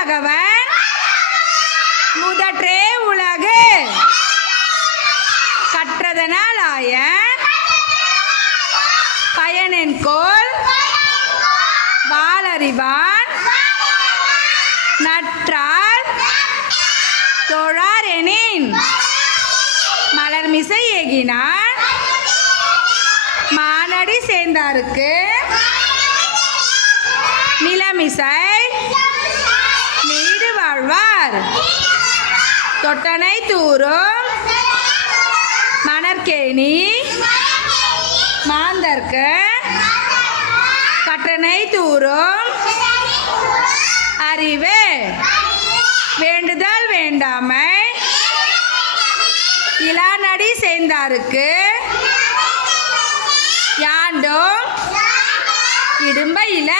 பகவன் முதற்றே உலகு கற்றதனால் ஆய பயனென்கோள் வாளறிவான் நற்றால் தொழாரெனின் மலர்மிசை ஏகினான் மானடி சேர்ந்தாருக்கு நிலமிசை நீடு வாழ்வார் தொட்டனை தூரும் மணற்கேணி மாந்தர்க்கு கட்டணை தூரும் அறிவு வேண்டுதல் வேண்டாமை இளாநடி சேர்ந்தாருக்கு யாண்டும் இடும்ப இல